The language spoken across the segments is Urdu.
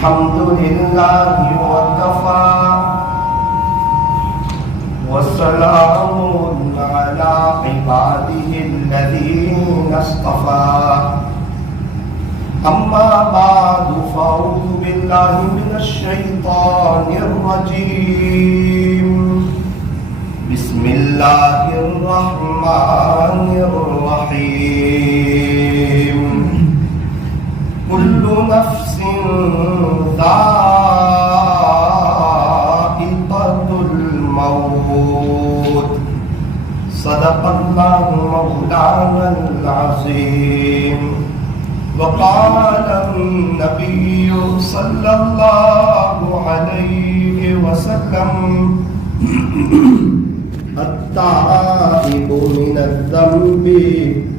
الحمد لله وكفى وسلام على عباده الذين اصطفى أما بعد فأعوذ بالله من الشيطان الرجيم بسم الله الرحمن الرحيم كل نفس ذائقة الموت صدق الله مولانا العظيم وقال النبي صلى الله عليه وسلم التائب من الذنب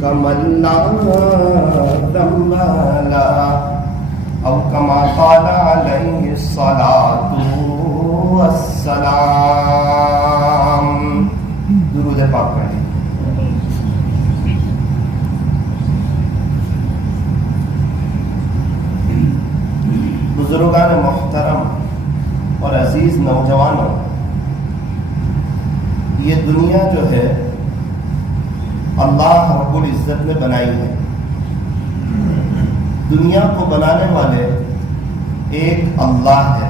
كمن لا ذنب له أو كما قال عليه الصلاة والسلام. درود پاک پڑھیں. بزرگان محترم اور عزیز نوجوانوں، یہ دنیا جو ہے اللہ رب العزت نے بنائی ہے. دنیا کو بنانے والے ایک اللہ ہے.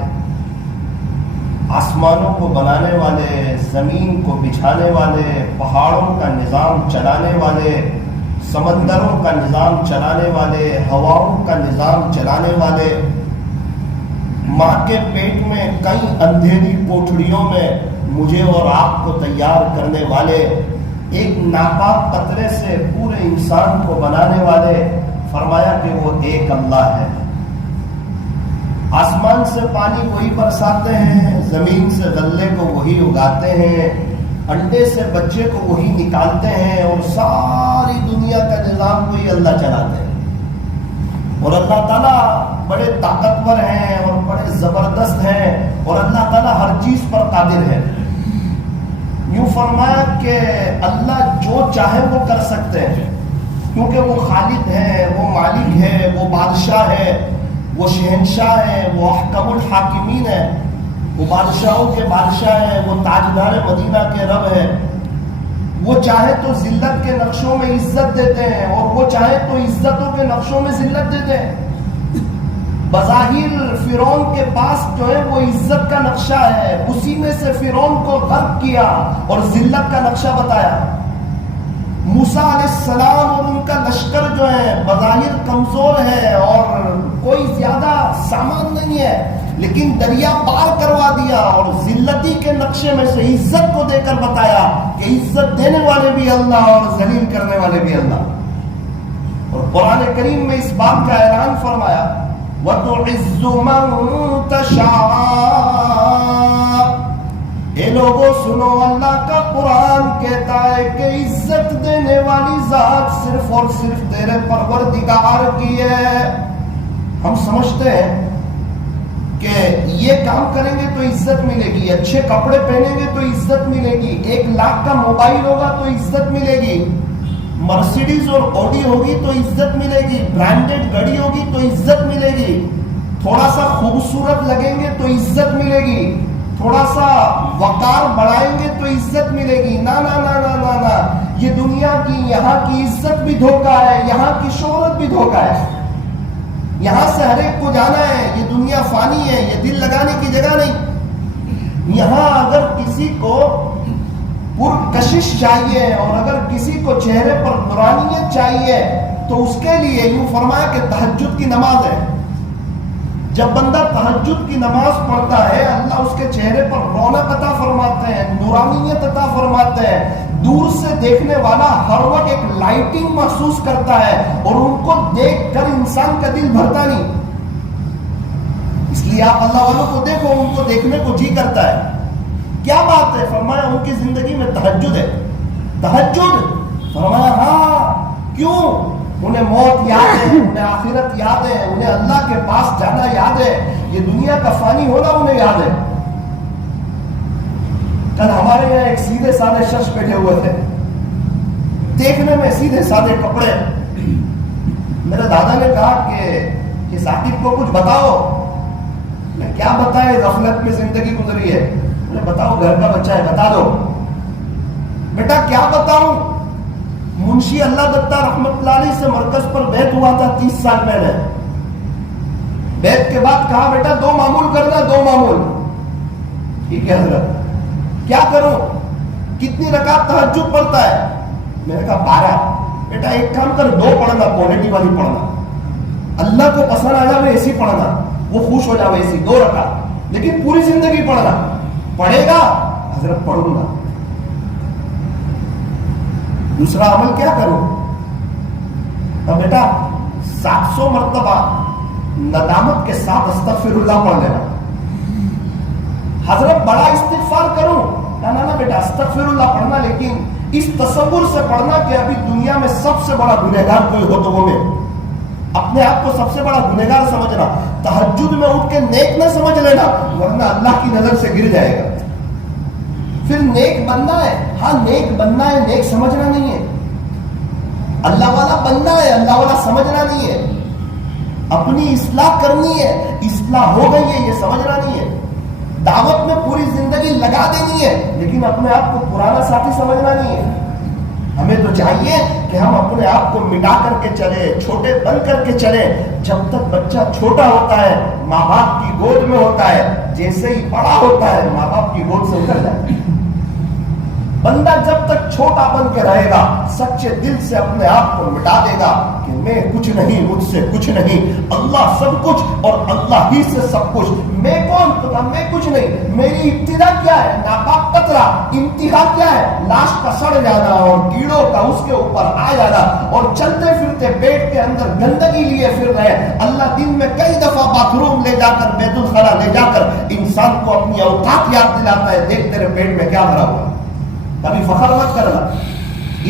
آسمانوں کو بنانے والے، زمین کو بچھانے والے، پہاڑوں کا نظام چلانے والے، سمندروں کا نظام چلانے والے، ہواؤں کا نظام چلانے والے، ماں کے پیٹ میں کئی اندھیری کوٹھڑیوں میں مجھے اور آپ کو تیار کرنے والے، ایک ناپاک قطرے سے پورے انسان کو بنانے والے، فرمایا کہ وہ ایک اللہ ہے. آسمان سے پانی وہی برساتے ہیں، زمین سے غلے کو وہی اگاتے ہیں، انڈے سے بچے کو وہی نکالتے ہیں، اور ساری دنیا کا نظام وہی اللہ چلاتے ہیں. اور اللہ تعالیٰ بڑے طاقتور ہیں اور بڑے زبردست ہیں، اور اللہ تعالیٰ ہر چیز پر قادر ہے. یوں فرمایا کہ اللہ جو چاہے وہ کر سکتے ہیں، کیونکہ وہ خالق ہے، وہ مالک ہے، وہ بادشاہ ہے، وہ شہنشاہ ہے، وہ احکم الحاکمین ہے، وہ بادشاہوں کے بادشاہ ہے، وہ تاجدار مدینہ کے رب ہے. وہ چاہے تو ذلت کے نقشوں میں عزت دیتے ہیں، اور وہ چاہے تو عزتوں کے نقشوں میں ذلت دیتے ہیں. بظاہر فرعون کے پاس جو ہے وہ عزت کا نقشہ ہے، اسی میں سے فرعون کو غرق کیا اور ذلت کا نقشہ بتایا. موسیٰ علیہ السلام اور ان کا لشکر جو ہے بظاہر کمزور ہے اور کوئی زیادہ سامان نہیں ہے، لیکن دریا پار کروا دیا اور ذلتی کے نقشے میں سے عزت کو دے کر بتایا کہ عزت دینے والے بھی اللہ اور ذلیل کرنے والے بھی اللہ. اور قرآن کریم میں اس بات کا اعلان فرمایا وَتُعِزُّ مَن تَشَاءُ. اے لوگوں سنو، اللہ کا قرآن کہتا ہے کہ عزت دینے والی ذات صرف اور صرف تیرے پروردگار کی ہے. ہم سمجھتے ہیں کہ یہ کام کریں گے تو عزت ملے گی، اچھے کپڑے پہنیں گے تو عزت ملے گی، 1 لاکھ کا موبائل ہوگا تو عزت ملے گی، مرسیڈیز اور آڈی ہوگی تو عزت ملے گی، برانڈڈ گاڑی ہوگی تو عزت ملے گی، تھوڑا سا خوبصورت لگیں گے تو عزت ملے گی، تھوڑا سا وقار بڑھائیں گے تو عزت ملے گی. نا نا نا نا نا نا، یہ دنیا کی یہاں کی عزت بھی دھوکہ ہے، یہاں کی شہرت بھی دھوکہ ہے. یہاں سے ہر ایک کو جانا ہے، یہ دنیا فانی ہے، یہ دل لگانے کی جگہ نہیں. یہاں اگر کسی کو پرکشش چاہیے اور اگر کسی کو چہرے پر نورانیت چاہیے تو اس کے لیے یوں فرمایا کہ تہجد کی نماز ہے. جب بندہ تہجد کی نماز پڑھتا ہے، اللہ اس کے چہرے پر رونق عطا فرماتے ہیں، نورانیت عطا فرماتے ہیں. دور سے دیکھنے والا ہر وقت ایک لائٹنگ محسوس کرتا ہے، اور ان کو دیکھ کر انسان کا دل بھرتا نہیں. اس لیے آپ اللہ والوں کو دیکھو، ان کو دیکھنے کو جی کرتا ہے. کیا بات ہے؟ فرمایا ان کی زندگی میں تہجد ہے. تہجد؟ فرمایا ہاں. کیوں؟ انہیں موت یاد ہے، انہیں آخرت یاد ہے، انہیں اللہ کے پاس جانا یاد ہے، یہ دنیا کا فانی ہونا انہیں یاد ہے. کل ہمارے یہاں ایک سیدھے سادے شخص بیٹھے ہوئے تھے، دیکھنے میں سیدھے سادے کپڑے. میرے دادا نے کہا کہ ثاقب کو کچھ بتاؤ. کیا بتائے غفلت میں زندگی گزری ہے. بتاؤ گھر کا بچہ ہے, بتا دو. بیٹا کیا بتاؤں, منشی اللہ دتا رحمت اللہ علیہ سے مرکز پر بیعت ہوا تھا 30 سال پہلے. بیعت کے بعد کہا بیٹا 2 معمول کرنا, 2 معمول. ٹھیک ہے حضرت, کیا کروں, کتنی رکعت تہجد پڑھتا ہے؟ میں نے کہا 12. بیٹا ایک کام کر, 2 پڑھنا, کوالٹی والی پڑھنا, اللہ کو پسند آ جائے ایسی پڑھنا, وہ خوش ہو جائے ایسی 2 رکعت, لیکن پوری زندگی پڑھنا. پڑھے گا؟ حضرت پڑھوں گا. دوسرا عمل کیا کروں؟ اب بیٹا 700 مرتبہ ندامت کے ساتھ استغفر اللہ پڑھ لینا. حضرت بڑا استغفار کروں؟ نہ بیٹا استغفر اللہ پڑھنا, لیکن اس تصور سے پڑھنا کہ ابھی دنیا میں سب سے بڑا گنہگار کوئی ہو تو وہ میں. اپنے آپ کو سب سے بڑا گنہگار سمجھنا, تہجد میں اٹھ کے نیک نہ سمجھ لینا, ورنہ اللہ کی نظر سے گر جائے گا. پھر نیک بننا ہے, ہاں نیک بننا ہے, نیک سمجھنا نہیں ہے. اللہ والا بننا ہے, اللہ والا سمجھنا نہیں ہے. اپنی اصلاح کرنی ہے, اصلاح ہو گئی ہے یہ سمجھنا نہیں ہے. دعوت میں پوری زندگی لگا دینی ہے, لیکن اپنے آپ کو پرانا ساتھی سمجھنا نہیں ہے. ہمیں تو چاہیے کہ ہم اپنے آپ کو مٹا کر کے چلے, چھوٹے بن کر کے چلے. جب تک بچہ چھوٹا ہوتا ہے ماں باپ کی گود میں ہوتا ہے, جیسے ہی بڑا ہوتا ہے ماں باپ کی گود سے اتر جاتا ہے. بندہ جب تک چھوٹا بن کے رہے گا سچے دل سے اپنے آپ کو مٹا دے گا کہ میں کچھ نہیں, مجھ سے کچھ نہیں, اللہ سب کچھ اور اللہ ہی سے سب کچھ. میں کون؟ تو میں کچھ نہیں. میری ابتدا کیا ہے؟ ناپاک قطرہ. انتہا کیا ہے؟ لاش کا سڑ جانا اور کیڑوں کا اس کے اوپر آ جانا, اور چلتے پھرتے پیٹ کے اندر گندگی لیے پھر رہے. اللہ دن میں کئی دفعہ باتھ روم لے جا کر, بیت الخلا لے جا کر انسان کو اپنی اوقات یاد دلاتا ہے. دیکھ تیرے پیٹ میں کیا بھرا ہوا, کبھی فخر مت کرنا.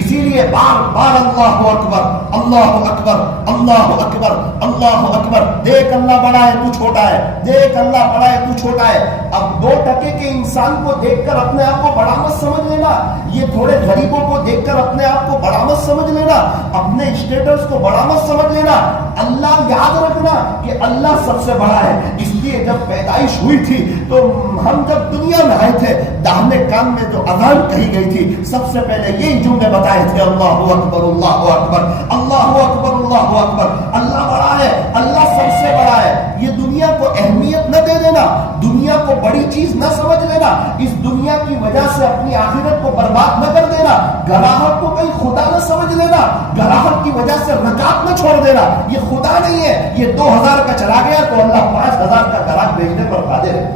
اسی لیے بار بار اللہ اکبر, اللہ اکبر, اللہ اکبر, اللہ اکبر. دیکھ اللہ بڑا ہے تو چھوٹا ہے, دیکھ اللہ بڑا ہے تو چھوٹا ہے. اب 2 ٹکے کے انسان کو دیکھ کر اپنے آپ کو بڑا مت سمجھ لینا, یہ تھوڑے غریبوں کو دیکھ کر اپنے آپ کو بڑا مت سمجھ لینا, اپنے اسٹیٹس کو بڑا مت سمجھ لینا. اللہ یاد رکھنا کہ اللہ سب سے بڑا ہے. اس لیے جب پیدائش ہوئی تھی تو ہم جب دنیا میں آئے تھے, داہنے کان میں جو اذان کہی گئی تھی سب سے پہلے یہی جملے بتائے تھے, اللہ اکبر, اللہ اکبر, اللہ اکبر, اللہ اکبر. اللہ بڑا ہے, اللہ سب سے بڑا ہے. یہ دنیا کو اہمیت نہ دے دینا, دنیا کو بڑی چیز نہ سمجھ لینا, اس دنیا کی وجہ سے اپنی آخرت کو برباد نہ کر دینا, گراہک کو کہیں خدا نہ سمجھ لینا, گراہک کی وجہ سے رکعت نہ چھوڑ دینا. یہ خدا نہیں ہے, یہ 2000 کا چلا گیا تو اللہ 5000 کا گراہک بھیجنے پر قادر ہے.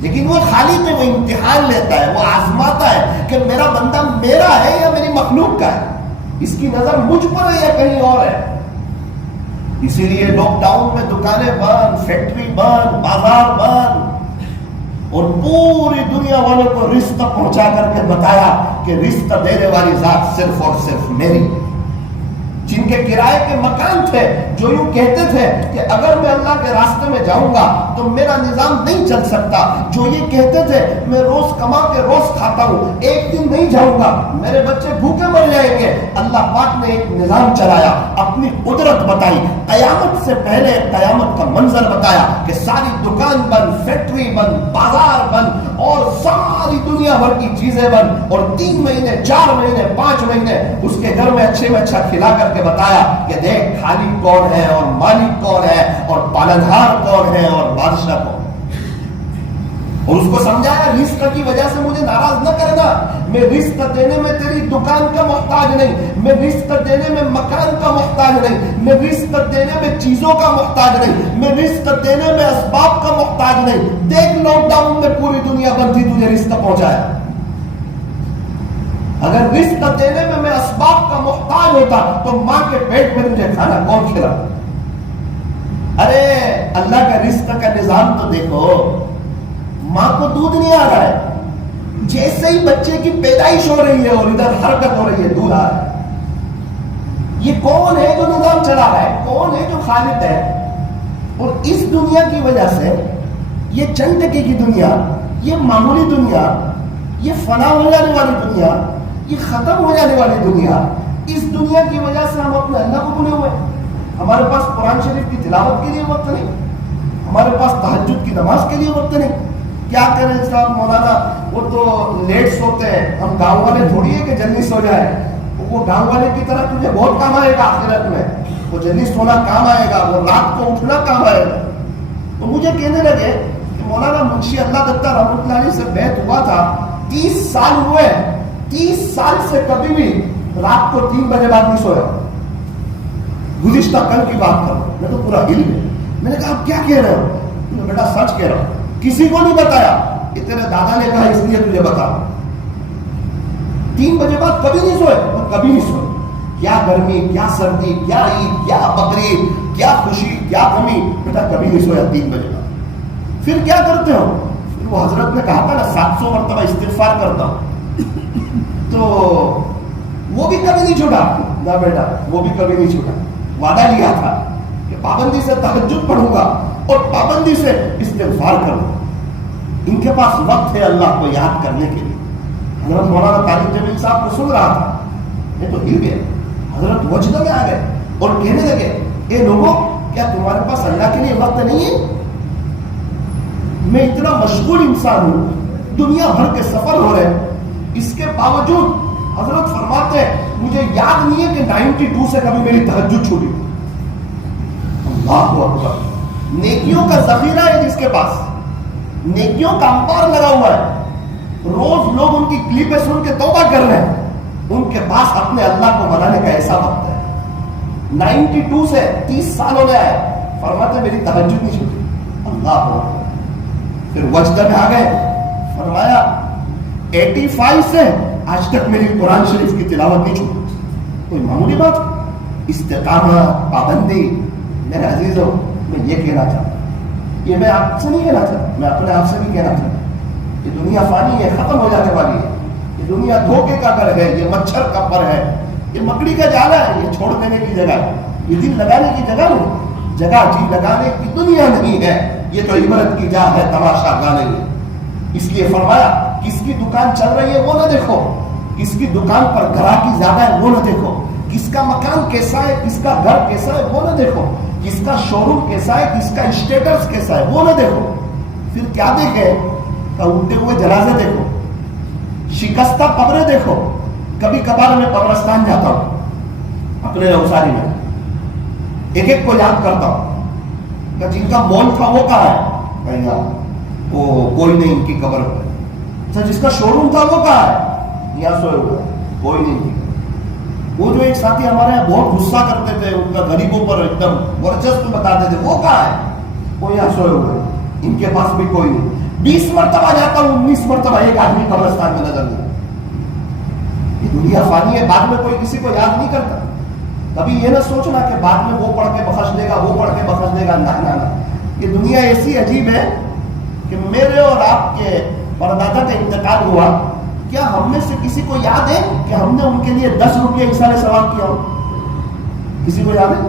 لیکن وہ خالی پہ وہ امتحان لیتا ہے, وہ آزماتا ہے کہ میرا بندہ میرا ہے یا میری مخلوق کا ہے, اس کی نظر مجھ پر ہے یا کہیں اور ہے. اسی لیے لاک ڈاؤن میں دکانیں بند, فیکٹری بند, بازار بند, اور پوری دنیا والوں کو رزق پہنچا کر کے بتایا کہ رزق دینے والی ذات صرف اور صرف میری. جن کے کرائے کے مکان تھے جو یوں کہتے تھے کہ اگر میں اللہ کے راستے میں جاؤں گا تو میرا نظام نہیں چل سکتا, جو یہ کہتے تھے میں روز کما کے روز کھاتا ہوں, ایک دن نہیں جاؤں گا میرے بچے بھوکے مر جائیں گے, اللہ پاک نے ایک نظام چلایا, اپنی قدرت بتائی, قیامت سے پہلے قیامت کا منظر بتایا کہ ساری دکان بند, فیکٹری بند, بازار بند اور ساری دنیا بھر کی چیزیں بند, اور 3 مہینے 4 مہینے 5 مہینے اس کے گھر میں اچھے میں اچھا کھلا کر کے بتایا کہ دیکھ خالق کون ہے اور مالک کون ہے اور پالنہار کون ہے اور بادشاہ کون ہے. اور اس کو سمجھایا رزق کی وجہ سے مجھے ناراض نہ کرنا, میں رزق دینے میں تیری دکان کا محتاج نہیں, میں رزق دینے میں مکان کا محتاج نہیں, میں رزق دینے میں چیزوں کا محتاج نہیں, میں رزق دینے میں اسباب کا محتاج نہیں. دیکھ لاک ڈاؤن میں پوری دنیا بند تھی, تجھے رزق پہنچایا. اگر رزق دینے میں اسباب کا محتاج ہوتا تو ماں کے پیٹ میں تجھے کھانا کون کھلا؟ ارے اللہ کا رزق کا نظام تو دیکھو, ماں کو دودھ نہیں آ رہا ہے, جیسے ہی بچے کی پیدائش ہو رہی ہے اور ادھر حرکت ہو رہی ہے دودھ آ رہا ہے. یہ کون ہے جو نظام چلا رہا ہے؟ کون ہے جو خالق ہے؟ اور اس دنیا کی وجہ سے یہ چند ٹکے کی دنیا, یہ معمولی دنیا, یہ فنا ہو جانے والی دنیا, یہ ختم ہو جانے والی دنیا, اس دنیا کی وجہ سے ہم اپنے اللہ کو بھولے ہوئے. ہمارے پاس قرآن شریف کی تلاوت کے لیے وقت نہیں, ہمارے پاس تہجد کی نماز کے لیے وقت نہیں. کیا کریں صاحب مولانا, وہ تو لیٹ سوتے ہیں, ہم گاؤں والے تھوڑی ہے کہ جلدی سو جائے. وہ گاؤں والے کی طرح تجھے بہت کام آئے گا آخرت میں, وہ جلدی سونا کام آئے گا, وہ رات کو اٹھنا کام آئے گا. تو مجھے کہنے لگے کہ مولانا منشی اللہ دتا رحمۃ اللہ علیہ سے بیعت ہوا تھا, 30 سال ہوئے, 30 سال سے کبھی بھی رات کو 3 بجے بعد نہیں سویا. گزشتہ کل کی بات کرو, میں تو پورا ہل گیا. میں نے کہا آپ کیا کہہ رہے ہو؟ بیٹا سچ کہہ رہا ہوں, کسی کو نہیں بتایا, یہ تیرے دادا نے کہا اس لیے تجھے بتا. 3 بجے بعد کبھی نہیں سوئے, اور کبھی نہیں سوئے. کیا گرمی, کیا سردی, کیا عید, کیا بقرعید, کیا خوشی, کیا غمی, بیٹا کبھی نہیں سویا 3 بجے بعد. پھر کیا کرتے ہو؟ پھر وہ حضرت نے کہا تھا نا 700 مرتبہ استغفار کرتا ہوں, تو وہ بھی کبھی نہیں چھوٹا. نہ بیٹا وہ بھی کبھی نہیں چھوٹا. وعدہ لیا تھا کہ پابندی سے تہجد پڑھوں گا اور پابندی سے استغفار کروں گا. ان کے پاس وقت ہے اللہ کو یاد کرنے کے لیے. حضرت مولانا طارق جمیل صاحب کو سن رہا تھا, میں تو ہل گیا. حضرت وجدہ میں آ گئے اور کہنے لگے, اے لوگوں کیا تمہارے پاس اللہ کے لیے وقت نہیں ہے؟ میں اتنا مشغول انسان ہوں, دنیا بھر کے سفر ہو رہے ہیں, اس کے باوجود حضرت فرماتے ہیں مجھے یاد نہیں ہے کہ 92 سے کبھی میری تہجد چھوٹی. اللہ اکبر. نیکیوں کا ذخیرہ ہے جس کے پاس, نیکیوں کا امبار لگا ہوا ہے, روز لوگ ان کی کلپیں سن کے توبہ کر رہے ہیں, ان کے پاس اپنے اللہ کو منانے کا ایسا وقت ہے. 92 سے 30 سال ہو گیا ہے, فرماتے میری تہجد نہیں چھوٹی. اللہ اکبر. پھر وجدہ میں آ گئے, فرمایا 85 سے آج تک میری قرآن شریف کی تلاوت نہیں چھوٹی. کوئی معمولی بات؟ استقامت, پابندی. میرے عزیزوں, میں یہ کہنا چاہتا ہوں, یہ میں آپ سے نہیں کہنا چاہتا, میں اپنے آپ سے بھی کہنا چاہتا ہوں, یہ دنیا فانی ہے, ختم ہو جانے والی ہے. یہ دنیا دھوکے کا گھر ہے, یہ مچھر کا پر ہے, یہ مکڑی کا جالا ہے, یہ چھوڑ دینے کی جگہ ہے, یہ دل لگانے کی جگہ نہیں, جگہ جی لگانے کی دنیا نہیں ہے. یہ تو عبرت کی جا ہے, تماشا گانے کی. اس لیے فرمایا کس کی دکان چل رہی ہے وہ نہ دیکھو, کس کی دکان پر گراہکی زیادہ ہے وہ نہ دیکھو, کس کا مکان کیسا ہے, کس کا گھر کیسا ہے وہ نہ دیکھو, کس کا شو روم کیسا ہے, کس کا اسٹیٹس کیسا ہے وہ نہ دیکھو. پھر کیا دیکھے؟ اٹھتے ہوئے جنازے دیکھو, شکستہ قبریں دیکھو. کبھی کبھار میں قبرستان جاتا ہوں اپنے روساری میں, ایک ایک کو یاد کرتا ہوں کہ جن کا مول تھا وہ کہاں ہے؟ وہ کوئی نہیں, ان کی قبر پر. اچھا جس کا شو روم تھا وہ کہاں ہے؟ یہاں سوئے ہوئے, کوئی نہیں. وہ جو ایک ساتھی ہمارے یہاں بہت غصہ کرتے تھے, ان کا غریبوں پر ایک دم ورچسپ بتاتے تھے, وہ کہاں ہے؟ وہ یہاں سوئے ہوئے, ان کے پاس بھی کوئی نہیں. 20 مرتبہ جاتا ہوں, 19 مرتبہ ایک آدمی قبرستان میں نظر نہیں. یہ دنیا فانی ہے, بعد میں کوئی کسی کو یاد نہیں کرتا. کبھی یہ نہ سوچنا کہ بعد میں وہ پڑھ کے بخش دے گا, وہ پڑھ کے بخش دے گا. نہ. یہ دنیا ایسی عجیب ہے کہ میرے اور آپ کے پردادا کا انتقال ہوا, کیا ہم میں سے کسی کو یاد ہے کہ ہم نے ان کے لیے 10 روپیہ ایسا ثواب کیا ہو؟ کسی کو یاد ہے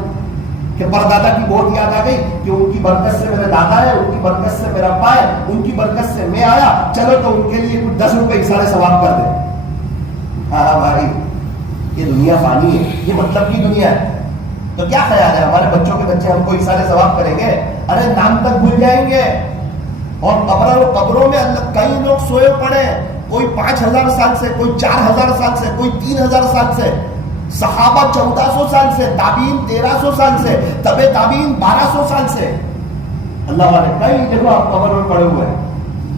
کہ پردادا کی بہت یاد آ گئی کہ ان کی برکت سے میرے دادا ہے, ان کی برکت سے میرا ابا ہے, ان کی برکت سے میں آیا, چلو تو ان کے لیے کچھ 10 روپے ایسا ثواب کر دیں. ہاں بھائی, یہ دنیا فانی ہے, یہ مطلب کی دنیا ہے. تو کیا خیال ہے ہمارے بچوں کے بچے ہم کو ایسا ثواب کریں گے؟ ارے نام تک بھول جائیں گے. اور قبروں میں کئی لوگ سوئے پڑے, کوئی 5000 سال سے, کوئی 4000 سال سے, کوئی 3000 سال سے, صحابہ 1400 سال سے, تابعین 1300 سال سے, تبع تابعین 1200 سال سے. اللہ والے کئی جگہ آپ قبر میں پڑے ہوئے ہیں,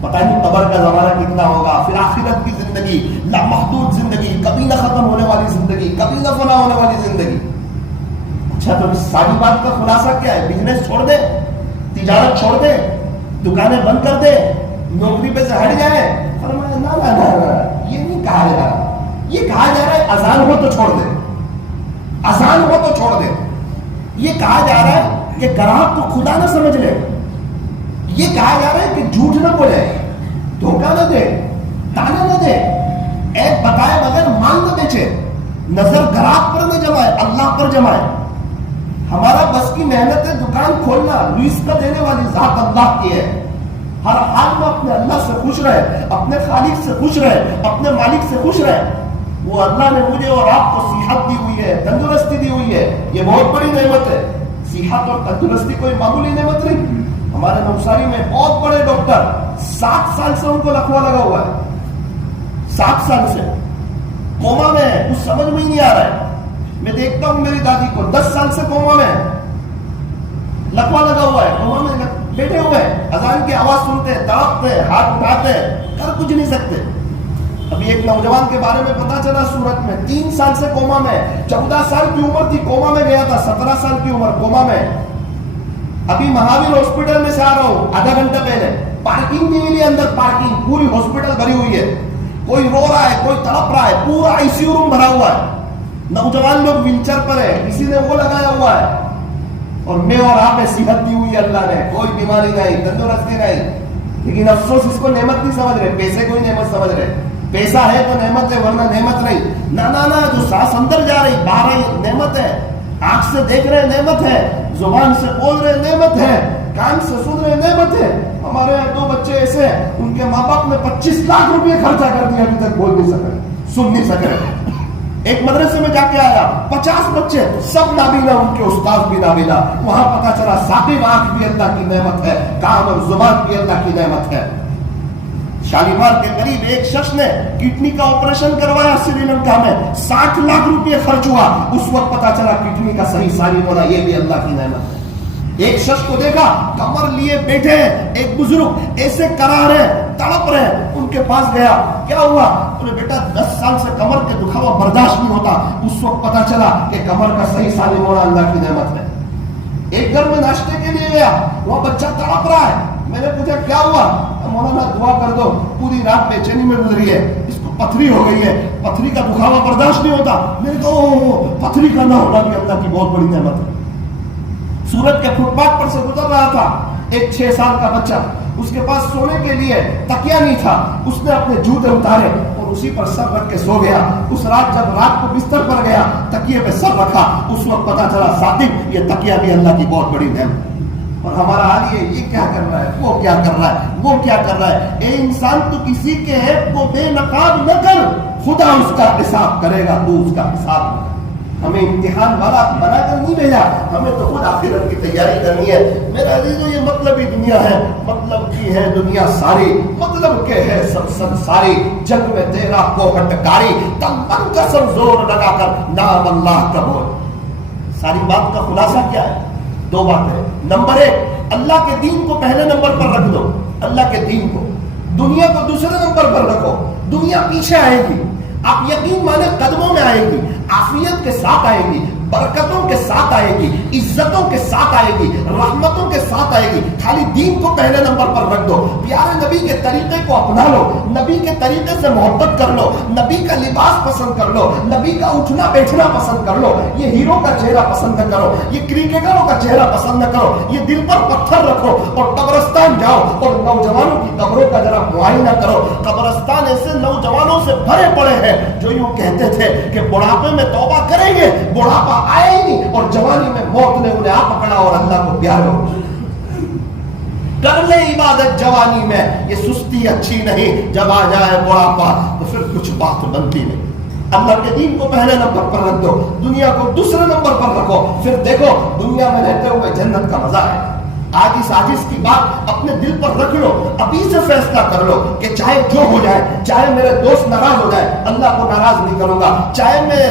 پتہ نہیں قبر کا زمانہ کتنا ہوگا. پھر آخرت کی زندگی, لامحدود زندگی, کبھی نہ ختم ہونے والی زندگی, کبھی نہ فنا ہونے والی زندگی. اچھا تو اس ساری بات کا خلاصہ کیا ہے؟ بزنس چھوڑ دے, تجارت چھوڑ دے, دکانیں بند کر دے, نوکری پہ سے ہٹ جائے. فرمایا نا, یہ نہیں کہا جا رہا. یہ کہا جا رہا ہے اذان ہو تو چھوڑ دے, اذان ہو تو چھوڑ دے. یہ کہا جا رہا ہے کہ گراہک کو خدا نہ سمجھ لے. یہ کہا جا رہا ہے کہ جھوٹ نہ بولے, دھوکہ نہ دے, تانا نہ دے, ایک بتائے بغیر مال نہ بیچے, نظر گراہک پر نہ جمائے, اللہ پر جمائے. ہمارا بس کی محنت ہے دکان کھولنا, رزق دینے والی ذات اللہ کی ہے. ہر حال میں اپنے اللہ سے خوش رہے, اپنے خالق سے خوش رہے, اپنے مالک سے خوش رہے. وہ اللہ نے مجھے اور آپ کو صحت دی ہوئی ہے, تندرستی دی ہوئی ہے, یہ بہت بڑی نعمت ہے. صحت اور تندرستی کوئی معمولی نعمت نہیں. ہمارے نوساری میں بہت بڑے ڈاکٹر 7 سال سے ان کو لکوا لگا ہوا ہے، 7 سال سے کوما میں ہے، کچھ سمجھ میں ہی نہیں آ رہا ہے. میں دیکھتا ہوں میری دادی کو 10 سال سے کوما میں ہے، لکوا لگا ہوا ہے، کوما میں بیٹھے ہوئے ہیں، اذان کی آواز سنتے ہیں، تڑپتے ہیں، ہاتھ اٹھاتے ہیں، کر کچھ نہیں سکتے. ابھی ایک نوجوان کے بارے میں پتا چلا سورت میں 3 سال سے کوما میں، 14 سال کی عمر تھی کوما میں گیا تھا، 17 سال کی عمر کوما میں. ابھی مہاویر ہاسپٹل میں سے آ رہا ہوں آدھا گھنٹہ پہلے، پارکنگ بھی نہیں لی اندر، پارکنگ پوری ہاسپٹل بھری ہوئی ہے، کوئی رو رہا ہے، کوئی تڑپ رہا ہے، پورا آئی سی یو روم بھرا ہوا ہے، نوجوان لوگ ویل چیئر پر ہے، کسی نے وہ لگایا ہوا ہے. اور میں اور آپ نے صحت دی ہوئی ہے اللہ نے، کوئی بیماری نہیں، تندرستی نہیں. لیکن افسوس اس کو نعمت نہیں سمجھ رہے، پیسے کو ہی نعمت سمجھ رہے. پیسہ ہے تو نعمت ہے، ورنہ نعمت نہیں. نہ جو سانس اندر جا رہی باہر نعمت ہے، آنکھ سے دیکھ رہے نعمت ہے، زبان سے بول رہے نعمت ہے، کان سے سن رہے نعمت ہے. ہمارے یہاں 2 بچے ایسے ہیں، ان کے ماں باپ نے 25 لاکھ روپے خرچہ کر دیا، ابھی تک بول نہیں سکے، سن نہیں سکے. ایک مدرسے میں جا کے آیا، 50 بچے سب نابینا، ان کے استاد بھی نابینا. وہاں پتا چلا ثاقب آنکھ بھی اللہ کی نعمت ہے، کان اور زبان بھی اللہ کی نعمت ہے. شالیمار کے قریب ایک شخص نے کڈنی کا آپریشن کروایا سری لنکا میں، 60 لاکھ روپے خرچ ہوا. اس وقت پتا چلا کڈنی کا صحیح سالم ہونا یہ بھی اللہ کی نعمت ہے. ایک شخص کو دیکھا کمر لیے بیٹھے ہیں، ایک بزرگ ایسے کرا رہے تڑپ رہے، ان کے پاس گیا، کیا ہوا؟ بولے بیٹا 10 سال سے کمر کے دکھاوا برداشت نہیں ہوتا. اس وقت پتا چلا کہ کمر کا صحیح سالم ہونا اللہ کی نعمت ہے. ایک گھر میں ناشتے کے لیے گیا، وہاں بچہ تڑپ رہا ہے. میں نے پوچھا کیا ہوا؟ مولانا دعا کر دو، پوری رات بے چینی میں گزری ہے، اس کو پتھری ہو گئی ہے، پتھری کا دکھاوا برداشت نہیں ہوتا. میں نے کہا پتھری کا نہ ہونا بھی اللہ کی بہت بڑی نعمت ہے. سورت کے فٹ پاتھ پر سے گزر رہا تھا ایک 6 سال کا بچہ، اس کے پاس سونے کے لیے تکیا نہیں تھا. اس نے اپنے جوتے اتارے اور اسی پر سر رکھ کے سو گیا. اس رات جب رات کو بستر پر گیا، تکیے پہ سر رکھا، اس وقت پتا چلا صادق یہ تکیا بھی اللہ کی بہت بڑی نعمت. اور ہمارا حال یہ کیا کر رہا ہے، وہ کیا کر رہا ہے، وہ کیا کر رہا ہے. اے انسان تو کسی کے عیب کو بے نقاب نہ کر، خدا اس کا حساب کرے گا، تو اس کا حساب. ہمیں امتحان والا بنا کر نہیں بھیجا، ہمیں تو خود آخرت کی تیاری کرنی ہے. میرا عزیزو یہ مطلبی دنیا ہے، مطلب کی ہے دنیا ساری، مطلب کے ہے سب ساری. جنگ میں تیرا کوہٹ کاری، تم بن قسم زور لگا کر نام اللہ کا بول. ساری بات کا خلاصہ کیا ہے؟ 2 باتیں. نمبر 1، اللہ کے دین کو پہلے نمبر پر رکھ دو، اللہ کے دین کو. دنیا کو دوسرے نمبر پر رکھو. دنیا پیچھے آئے گی، آپ یقین مانے قدموں میں آئے گی، عافیت کے ساتھ آئے گی، برکتوں کے ساتھ آئے گی، عزتوں کے ساتھ آئے گی، رحمتوں کے ساتھ آئے گی. خالی دین کو پہلے نمبر پر رکھ دو. پیارے نبی کے طریقے کو اپنا لو، نبی کے طریقے سے محبت کر لو، نبی کا لباس پسند کر لو، نبی کا اٹھنا بیٹھنا پسند کر لو. یہ ہیرو کا چہرہ پسند نہ کرو، یہ کرکٹروں کا چہرہ پسند نہ کرو. یہ دل پر پتھر رکھو اور قبرستان جاؤ اور نوجوانوں کی قبروں کا ذرا معائنہ کرو. قبرستان ایسے نوجوانوں سے بھرے پڑے ہیں جو یوں کہتے تھے کہ بڑھاپے میں توبہ کریں گے، بڑھاپا آئے ہی نہیں، اور جوانی میں موت نے انہیں آ پکڑا اور اللہ کو پیار ہو. کر لے عبادت جوانی میں، یہ سستی اچھی نہیں، جب آ جائے بڑھاپا تو پھر کچھ بات بنتی نہیں. اللہ کے دین کو پہلے نمبر پر رکھ دو، دنیا کو دوسرے نمبر پر رکھو. پھر دیکھو دنیا میں رہتے ہوئے جنت کا مزہ ہے. آج اس عاجز کی بات اپنے دل پر رکھ لو، ابھی سے فیصلہ کر لو کہ چاہے جو ہو جائے، چاہے میرے دوست ناراض ہو جائے، اللہ کو ناراض نہیں کروں گا. چاہے میں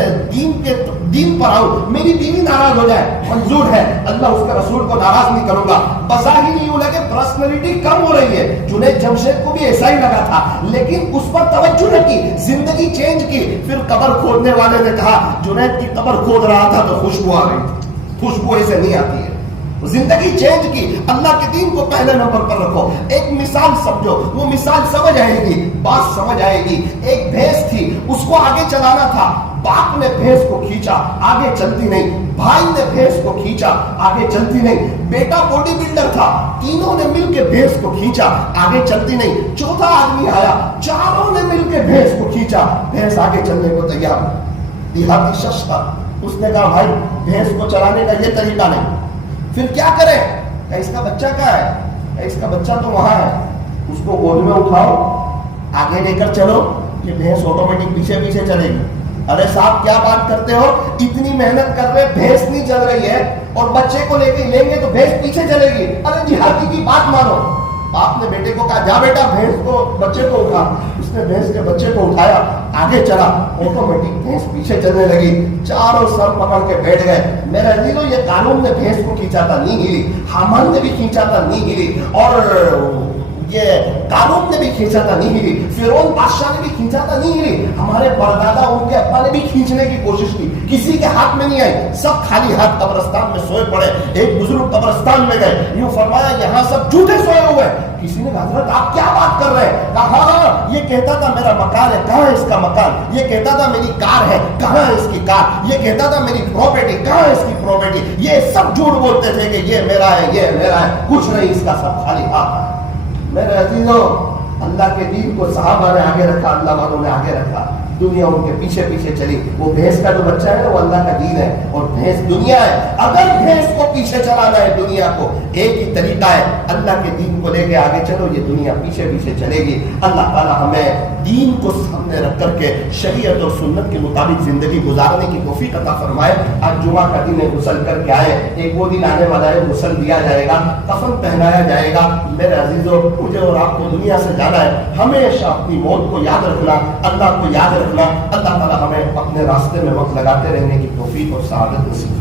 دین پر آؤں، میری بیوی ناراض ہو جائے، منظور ہے، اللہ اس کے رسول کو ناراض نہیں کروں گا. بظاہر یوں لگے پرسنالٹی کم ہو رہی ہے، جنید جمشید کو بھی ایسا ہی لگا تھا، لیکن اس پر توجہ نہ کی، زندگی چینج کی. پھر قبر کھودنے والے نے کہا جنید کی قبر کھود رہا تھا تو خوشبو آ رہی تھی، خوشبو ایسے نہیں آتی ہے. زندگی چینج کی. اللہ کے دین کو پہلے نمبر پر رکھو. ایک مثال سمجھو، وہ مثال سمجھ آئے گی، بات سمجھ آئے گی. ایک بھینس تھی، اس کو آگے چلانا تھا، باپ نے بھینس کو کھینچا، آگے چلتی نہیں. بھائی نے بھینس کو کھینچا، آگے چلتی نہیں. بیٹا باڈی بلڈر تھا، تینوں نے مل کے بھینس کو کھینچا، آگے چلتی نہیں. چوتھا آدمی آیا، چاروں نے مل کے بھینس کو کھینچا، بھینس آگے چلنے کو تیار. دیہاتی شخص تھا، اس نے کہا بھائی بھینس کو چلانے کا یہ طریقہ نہیں. پھر کیا کرے؟ کہ اس کا بچہ کہاں ہے؟ کہ اس کا بچہ تو وہاں ہے، اس کو گود میں اٹھاؤ، آگے لے کر چلو، یہ بھینس آٹومیٹک پیچھے پیچھے چلے گی. ارے صاحب کیا بات کرتے ہو، اتنی محنت کر رہے، بھینس نہیں چل رہی ہے اور بچے کو لے کے لیں گے تو بھینس پیچھے چلے گی. ارے جہادی کی بات مانو. باپ نے بیٹے کو کہا جا بیٹا بھینس کو بچے کو اٹھا. اس نے بھینس کے بچے کو اٹھایا، آگے چلا، آٹومیٹک بھینس پیچھے چلنے لگی. چاروں سر پکڑ کے بیٹھ گئے. میرے عزیزو یہ قانون نے بھینس کو کھینچا تھا نہیں ہلی، حامان نے بھی کھینچا تھا نہیں ہلی، اور یہ قانون نے بھی کھینچا تھا نہیں ہلی، فرعون بادشاہ نے بھی کھینچا تھا نہیں ہلی. ہمارے پردادا ان کے ابا نے بھی کھینچنے کی کوشش کی، کسی کے ہاتھ میں نہیں آئی. سب خالی ہاتھ قبرستان میں سوئے پڑے. ایک بزرگ قبرستان میں گئے، یوں فرمایا یہاں سب جھوٹے سوئے ہوئے. کسی نے کہا حضرت آپ کیا بات کر رہے ہیں؟ کہا ہاں یہ کہتا تھا میرا مکان ہے، کہاں ہے اس کا مکان؟ یہ کہتا تھا میری کار ہے، کہاں ہے اس کی کار؟ یہ کہتا تھا میری پراپرٹی، کہاں ہے اس کی پراپرٹی؟ یہ سب جھوٹ بولتے تھے کہ یہ میرا ہے، یہ میرا ہے. کچھ نہیں، اس کا سب خالی ہاتھ ہے. میرے عزیزوں اللہ کے دین کو صحابہ نے آگے رکھا، اللہ والوں نے آگے رکھا، دنیا ان کے پیچھے پیچھے چلی. وہ بھینس کا جو بچہ ہے وہ اللہ کا دین ہے اور بھینس دنیا ہے. اگر بھینس کو پیچھے چلانا ہے دنیا کو، ایک ہی طریقہ ہے، اللہ کے دین کو لے کے آگے چلو، یہ دنیا پیچھے پیچھے چلے گی. اللہ تعالی ہمیں دین کو سامنے رکھ کر کے شریعت اور سنت کے مطابق زندگی گزارنے کی توفیق عطا فرمائے. آج جمعہ کا دن ہے، غسل کر کے آئے. ایک وہ دن آنے والا ہے غسل دیا جائے گا، کفن پہنایا جائے گا. میرے عزیزوں مجھے اور آپ کو دنیا سے جانا ہے، ہمیشہ اپنی موت کو یاد رکھنا، اللہ کو یاد رکھنا. اللہ تعالی ہمیں اپنے راستے میں وقت لگاتے رہنے کی توفیق اور سعادت نصیب